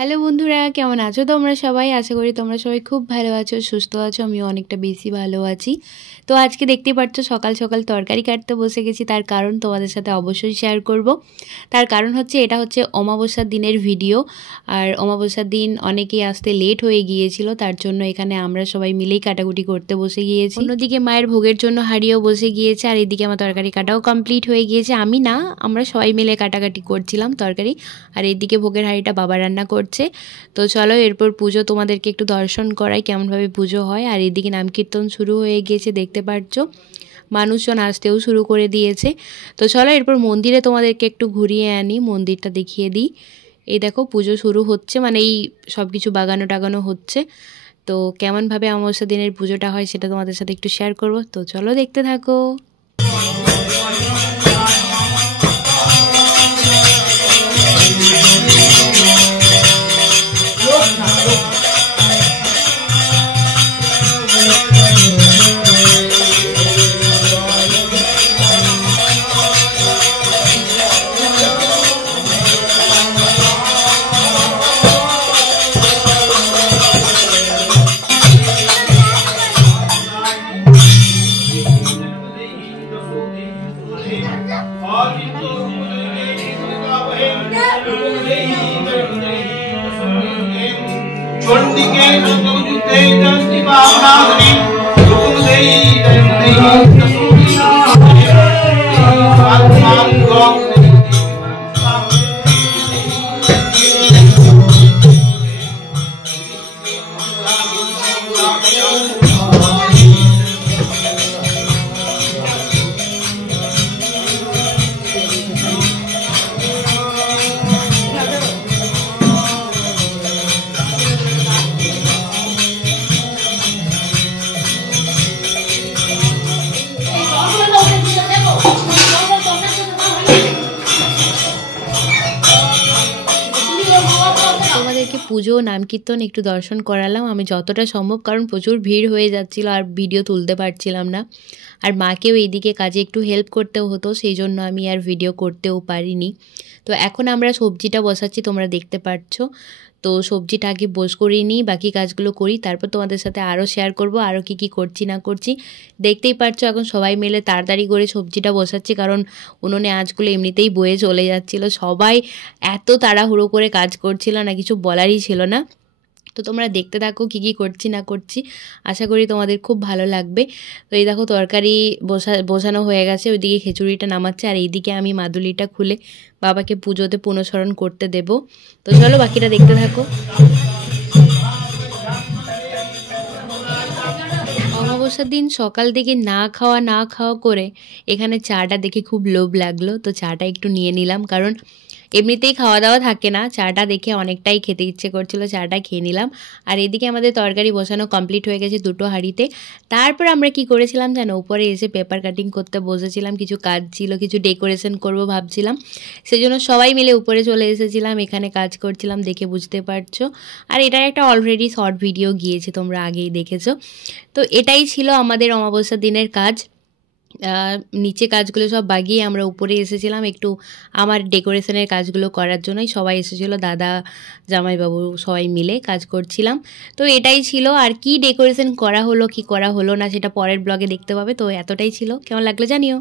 Hello বন্ধুরা, কেমন আছো তোমরা সবাই? আশা করি তোমরা সবাই খুব ভালো আছো, সুস্থ আছো। আমিও অনেকটা বেশি ভালো আছি। তো আজকে দেখতেই পাচ্ছ সকাল সকাল তরকারি কাটতে বসে গেছি। তার কারণ তোমাদের সাথে অবশ্যই শেয়ার করব। তার কারণ হচ্ছে এটা হচ্ছে অমাবস্যার দিনের ভিডিও। আর অমাবস্যার দিন অনেকেই আসতে লেট হয়ে গিয়েছিল, তার জন্য এখানে আমরা সবাই মিলেই কাটাকুটি করতে বসে গিয়েছি। অন্যদিকে মায়ের ভোগের জন্য হাঁড়িও বসে গিয়েছে, আর এদিকে আমার তরকারি কাটাও কমপ্লিট হয়ে গিয়েছে। আমি না, আমরা সবাই মিলে কাটাকাটি করছিলাম তরকারি। আর এইদিকে ভোগের হাঁড়িটা বাবা রান্না করছে। তো চলো এরপর পুজো তোমাদেরকে একটু দর্শন করাই কেমনভাবে পুজো হয়। আর এদিকে নাম কীর্তন শুরু হয়ে গিয়েছে, দেখতে পাচ্ছ মানুষজন আসতেও শুরু করে দিয়েছে। তো চলো এরপর মন্দিরে তোমাদেরকে একটু ঘুরিয়ে আনি, মন্দিরটা দেখিয়ে দিই। এই দেখো পুজো শুরু হচ্ছে, মানে এই সব কিছু বাগানো টাগানো হচ্ছে। তো কেমনভাবে অমাবস্যা দিনের পুজোটা হয় সেটা তোমাদের সাথে একটু শেয়ার করব। তো চলো দেখতে থাকো। চন্ডিকে নন্দুতে জন্তি বাবনাগনি রুকুদেই দেই সুমিনা আত্মান গং পুজো নাম কীর্তন একটু দর্শন করালাম আমি যতটা সম্ভব, কারণ প্রচুর ভিড় হয়ে যাচ্ছিল আর ভিডিও তুলতে পারছিলাম না। আর মাকেও এইদিকে কাজে একটু হেল্প করতেও হতো, সেই জন্য আমি আর ভিডিও করতেও পারিনি। তো এখন আমরা সবজিটা বসাচ্ছি, তোমরা দেখতে পাচ্ছ। তো সবজিটা আগে বস করিয়ে নিই, বাকি কাজগুলো করি, তারপর তোমাদের সাথে আরও শেয়ার করব আরও কি করছি না করছি। দেখতেই পাচ্ছ এখন সবাই মিলে তাড়াতাড়ি করে সবজিটা বসাচ্ছি, কারণ উনুনে আঁচগুলো এমনিতেই বয়ে চলে যাচ্ছিলো। সবাই এত তাড়াহুড়ো করে কাজ করছিল না, কিছু বলারই ছিল না। তো তোমরা দেখতে থাকো কী করছি না করছি, আশা করি তোমাদের খুব ভালো লাগবে। তো এই দেখো তরকারি বসানো হয়ে গেছে, ওইদিকে খিচুড়িটা নামাচ্ছে, আর এইদিকে আমি মাদুলিটা খুলে বাবাকে পুজোতে পুনঃস্মরণ করতে দেব। তো চলো বাকিটা দেখতে থাকো। অমাবস্যার দিন সকাল থেকে না খাওয়া করে এখানে চাটা দেখে খুব লোভ লাগলো, তো চাটা একটু নিয়ে নিলাম, কারণ এমনিতেই খাওয়া দাওয়া থাকে না, চাটা দেখে অনেকটাই খেতে ইচ্ছে করছিল, চাটা খেয়ে নিলাম। আর এদিকে আমাদের তরকারি বসানো কমপ্লিট হয়ে গেছে দুটো হাঁড়িতে। তারপর আমরা কি করেছিলাম জানো, উপরে এসে পেপার কাটিং করতে বসেছিলাম, কিছু কাজ ছিল, কিছু ডেকোরেশন করব ভাবছিলাম, সেজন্য সবাই মিলে উপরে চলে এসেছিলাম, এখানে কাজ করছিলাম, দেখে বুঝতে পারছো। আর এটার একটা অলরেডি শর্ট ভিডিও গিয়েছে, তোমরা আগেই দেখেছো। তো এটাই ছিল আমাদের অমাবস্যার দিনের কাজ। নিচে কাজগুলো সব বাগিয়ে আমরা উপরে এসেছিলাম একটু আমার ডেকোরেশনের কাজগুলো করার জন্যই সবাই এসেছিলো, দাদা জামাইবাবু সবাই মিলে কাজ করছিলাম। তো এটাই ছিল, আর কি ডেকোরেশন করা হলো কি করা হলো না সেটা পরের ব্লগে দেখতে পাবে। তো এতটাই ছিল, কেমন লাগলো জানিও।